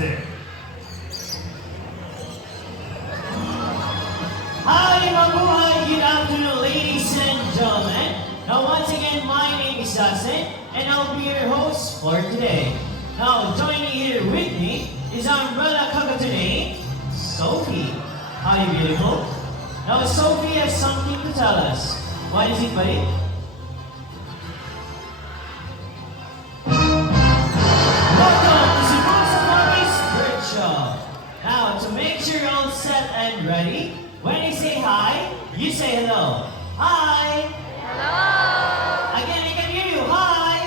Fantastic! Hi, mabuhay! Good afternoon, ladies and gentlemen. Now, once again, my name is Dustin, and I'll be your host for today. Now, joining here with me is our umbrella cover today, Sophie. Hi, beautiful. Now, Sophie has something to tell us. What is it, buddy? Welcome to Cebu Safari's Bird Show. Now, to make sure you're all set and ready, when I say hi, you say hello. Hi! Again, I can hear you. Hi!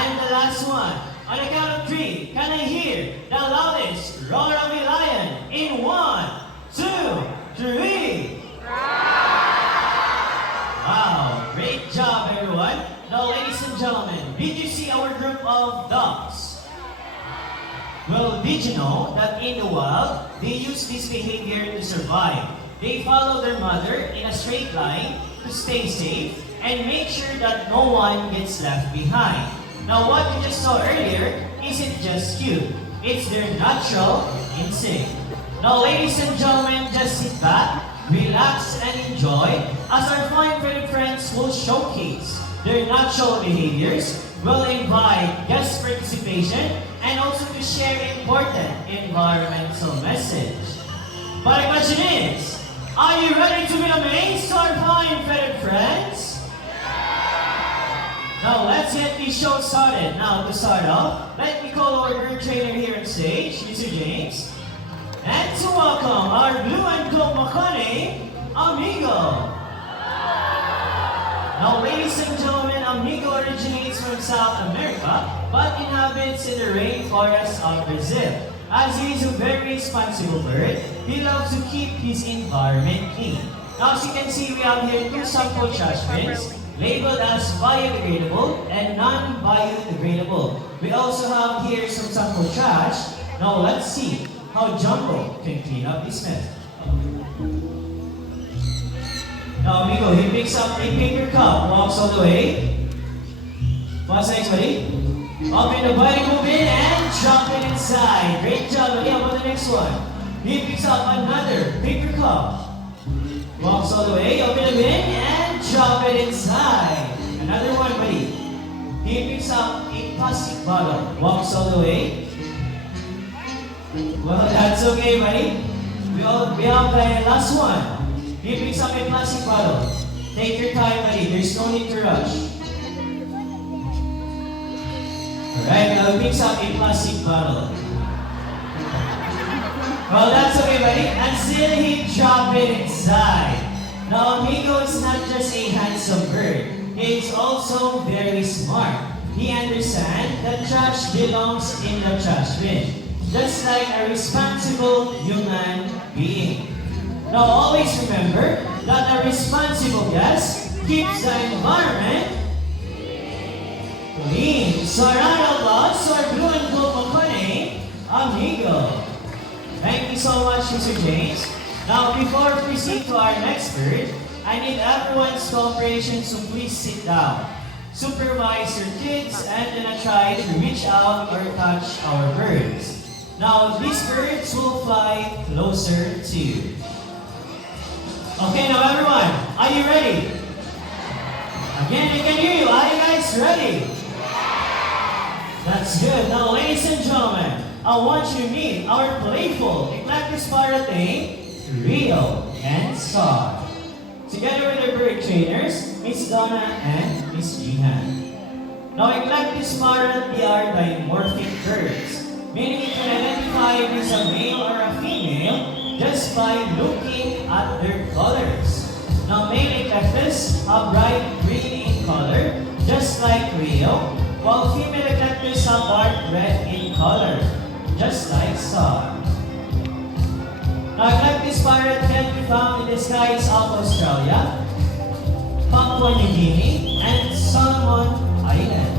And the last one. On the count of three, can I hear the loudest roar of a lion in 1, 2, 3? Wow, great job, everyone. Now, ladies and gentlemen, did you see our group of dogs? Well, did you know that in the wild, they use this behavior to survive? They follow their mother in a straight line to stay safe and make sure that no one gets left behind. Now, what you just saw earlier isn't just cute. It's their natural instinct. Now, ladies and gentlemen, just sit back, relax, and enjoy as our fine furry friends will showcase their natural behaviors, will invite guest participation, and also to share important environmental message. But the question is, are you ready to be amazed, our fine feathered friends? Now let's get this show started. Now to start off, let me call our bird trainer here on stage, Mr. James. And to welcome our blue and gold Makane, Amigo. Now ladies and gentlemen, Amigo originates from South America, but inhabits in the rainforest of Brazil. As he is a very responsible bird, he loves to keep his environment clean. Now as you can see, we have here 2 sample trash bins, labeled as biodegradable and non-biodegradable. We also have here some sample trash. Now let's see how Jumbo can clean up this mess. Now Amigo, he picks up a paper cup, walks all the way. What size, buddy? Open the biodegradable bin and drop it inside. Great job, buddy. How about the next one? He picks up another paper cup. Walks all the way, open the bin and drop it inside. Another one, buddy. He picks up a plastic bottle. Walks all the way. Well, that's okay, buddy. We have the last one. He picks up a plastic bottle. Take your time, buddy. There's no need to rush. Alright, now he picks up a plastic bottle. Well, that's okay, buddy. And still he dropped it inside. Now, Amigo is not just a handsome bird. He is also very smart. He understands that trash belongs in the trash bin, just like a responsible human being. Now, always remember that a responsible guest keeps the environment clean. So, a round of applause to our blue and gold Makane, Amigo. Thank you so much, Mr. James. Now, before we proceed to our next bird, I need everyone's cooperation, so please sit down. Supervise your kids and do not try to reach out or touch our birds. Now, these birds will fly closer to you. Okay, now everyone, are you ready? Again, I can hear you. Are you guys ready? That's good. Now, ladies and gentlemen, I want you to meet our playful Eclectus parrot named Rio and Star. Together with our bird trainers, Miss Donna and Miss Jihan. Now, Eclectus parrot, they are dimorphic birds, meaning you can identify if it's a male or a female just by looking at their colors. Now, male Eclectus are bright green in color, just like Rio, while female Eclectus are dark red in color, just like Star. Now, Eclectus parrot can be found in the skies of Australia, Papua New Guinea, and Solomon Island.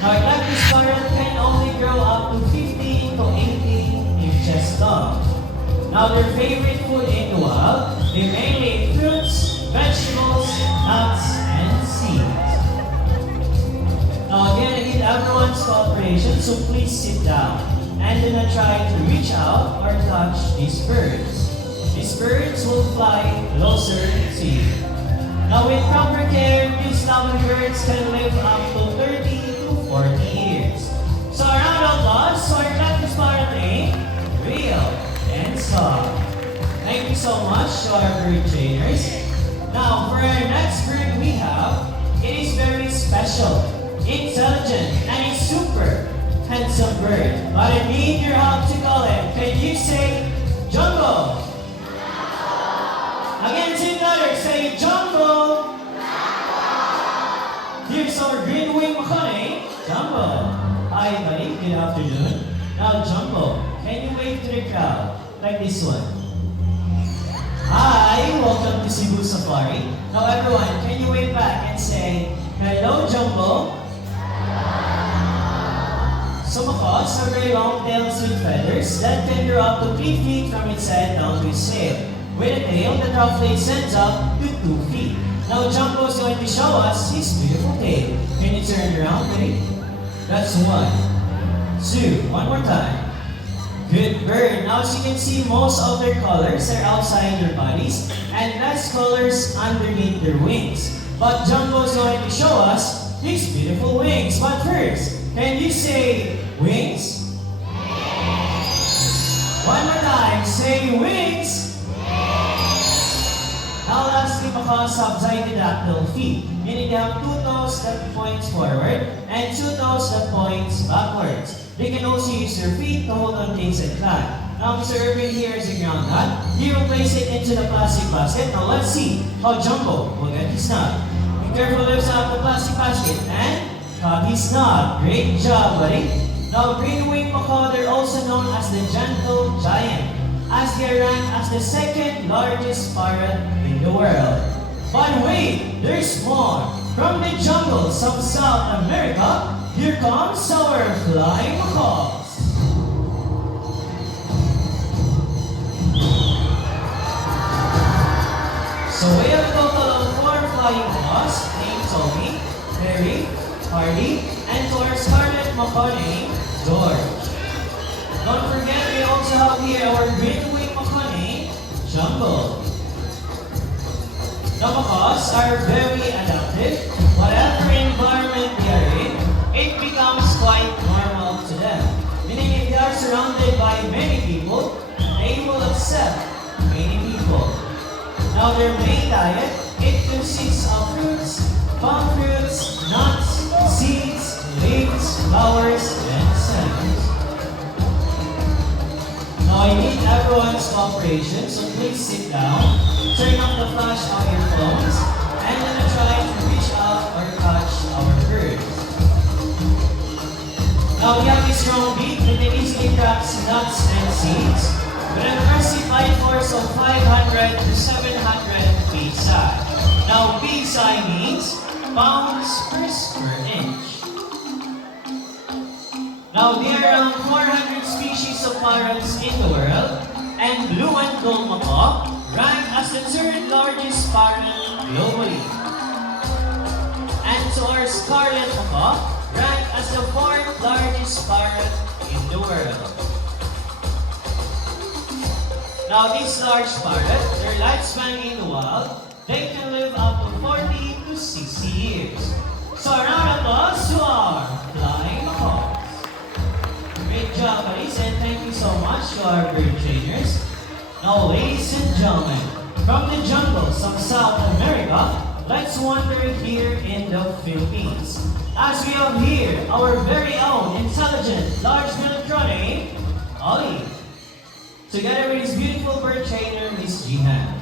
Now, Eclectus parrot can only grow up to 15 to 18 inches long. Now, their favorite food in the wild, they mainly eat fruits, vegetables, nuts, and seeds. Now, again, I need everyone's cooperation, so please sit down and do not try to reach out or touch these birds. These birds will fly closer to you. Now with proper care, these lovely birds can live up to 30 to 40 years. So a round of applause to our class partner, real and soft. Thank you so much to our bird trainers. Now for our next bird we have, it is very special, intelligent, and a super handsome bird. But I need your help to call him. Can you say Jumbo? Again, together, say Jumbo. Here's our green wing Makone, Jumbo. Hi, buddy. Good afternoon. Now, Jumbo, can you wave to the crowd like this one? Hi, welcome to Cebu Safari. Now, everyone, can you wave back and say, hello, Jumbo? Some macaws are very long tails with feathers that can grow up to 3 feet from its head down to its tail. With a tail that roughly extends up to 2 feet. Now Jumbo is going to show us his beautiful tail. Can you turn around, buddy? That's 1, 2, one more time. Good bird. Now as you can see, most of their colors are outside their bodies and less colors underneath their wings. But Jumbo is going to show us his beautiful wings. But first, can you say wings? One more time, say wings. Now lastly, macaws have zygidactyl feet, meaning they have 2 toes that points forward and 2 toes that points backwards. They can also use their feet to hold on things and climb. Now Mr. Irvin here is a ground nut. He will place it into the plastic basket. Now let's see how Jumbo will get his nut. Be careful, lifts out the plastic basket and cut his nut. Great job, buddy. Now green-winged macaw, they're also known as the gentle giant, as they are ranked as the 2nd largest parrot in the world. But wait, there's more. From the jungles of South America, here comes our flying macaws. So we have a total of 4 flying macaws named Tommy, Mary, Hardy, and to our scarlet macaw named George. Don't forget, we also have here our green-winged macaw named Jumbo. The macaws are very adaptive. Whatever environment they are in, it becomes quite normal to them. Meaning if they are surrounded by many people, they will accept many people. Now their main diet, it consists of fruits, palm fruits, nuts, seeds, leaves, flowers, and stems. Now I need everyone's cooperation, so please sit down, turn off the flash of your phones, and then try to reach out or touch our birds. Now we have a strong beak that easily tracks nuts and seeds, with an aggressive bite force of 500 to 700 psi. Now psi means pounds per square inch. Now there are around 400 species of parrots in the world, and blue and gold macaw rank as the 3rd largest parrot globally. And to our scarlet macaw rank as the 4th largest parrot in the world. Now these large parrots, their lifespan in the wild, they can live up to 40 to 60 years. So a round of applause to our flying macaws. Great job, buddies, and thank you so much to our bird trainers. Now, ladies and gentlemen, from the jungles of South America, let's wander here in the Philippines. As we have here our very own intelligent large-billed crow named Ollie, together with his beautiful bird trainer, Miss Jihan.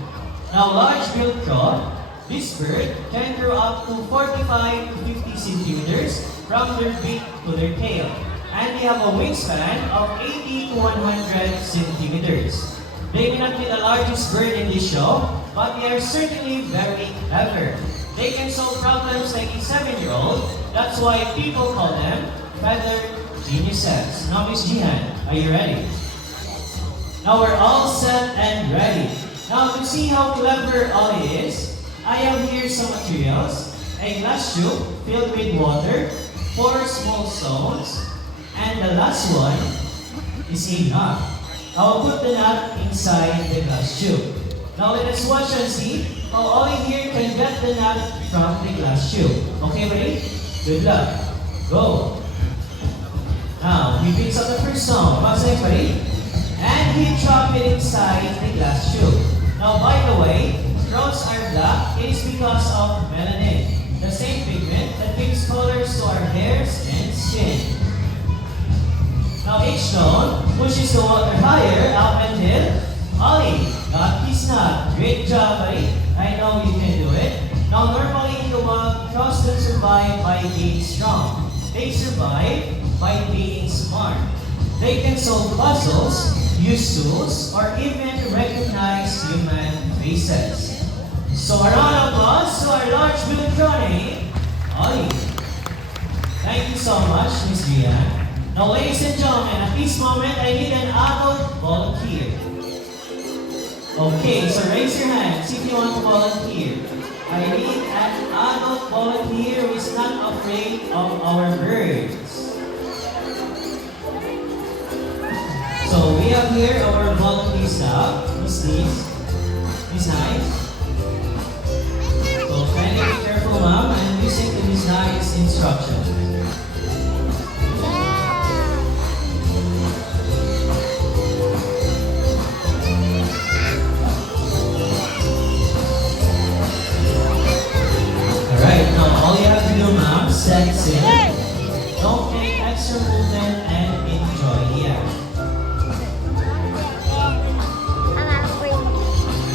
Now, large-billed crow, this bird can grow up to 45 to 50 centimeters from their beak to their tail. And they have a wingspan of 80 to 100 centimeters. They may not be the largest bird in this show, but they are certainly very clever. They can solve problems like a 7-year-old. That's why people call them feathered geniuses. Now, Miss Jihan, are you ready? Now we're all set and ready. Now to see how clever Ollie is, I have here some materials. A glass tube filled with water, 4 small stones, and the last one is a nut. I will put the nut inside the glass tube. Now let us watch and see how Ollie here can get the nut from the glass tube. Okay, ready? Good luck. Go. Now, he picks up the first stone. What's next, buddy? And he drops it inside the glass tube. Now, by the way, crowns are black. It is because of melanin, the same pigment that gives colors to our hairs and skin. Now, each stone pushes the water higher up until Ollie got his nut. Great job, buddy. I know you can do it. Now, normally in the wild, crows don't survive by being strong. They survive by being smart. They can solve puzzles, use tools, or even recognize human faces. So a round of applause to our large Willicroni, Ollie. Thank you so much, Miss Gian. Now, ladies and gentlemen, at this moment, I need an adult volunteer. Okay, so raise your hands if you want to volunteer. I need an adult volunteer who is not afraid of our birds. So we have here our volunteer staff, Miss Liz, Miss Nice. So kindly be careful, ma'am, and listen to Miss Nice's instructions. Alright, now all you have to do, ma'am, set it. Don't make extra movement and enjoy the act.